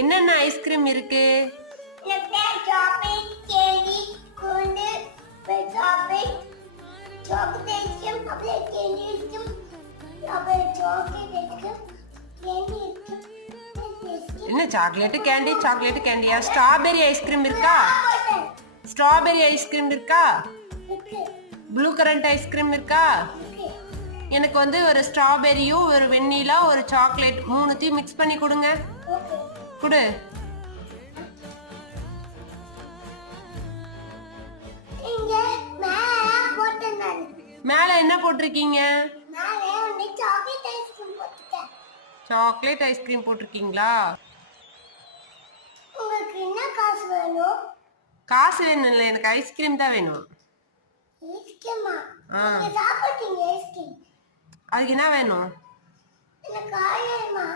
என்னென்ன ஐஸ்கிரீம் இருக்கு? என்ன சாக்லேட் கேண்டியா? ஸ்ட்ராபெரி ஐஸ்கிரீம் இருக்கா? ஸ்ட்ராபெரி ஐஸ்கிரீம் இருக்கா? ப்ளூ கரண்ட் ஐஸ்கிரீம் இருக்கா? எனக்கு வந்து ஒரு ஸ்ட்ராபெரியும் ஒரு வெண்ணிலா ஒரு சாக்லேட் மூணுத்தையும் மிக்ஸ் பண்ணி கொடுங்க. கொடு. மேல என்ன போட்டிருக்கீங்க? சாக்லேட் ஐஸ்கிரீம் போட்டிருக்கீங்களா? உங்களுக்கு என்ன காசு வேணும்? காசு வேணும் இல்லை, எனக்கு ஐஸ்கிரீம் தான் வேணும். ஐஸ்கிரீமா? நீங்க சாப்பிட்டீங்க ஐஸ்கிரீம். அதுக்கு என்ன வேணும்? எனக்கு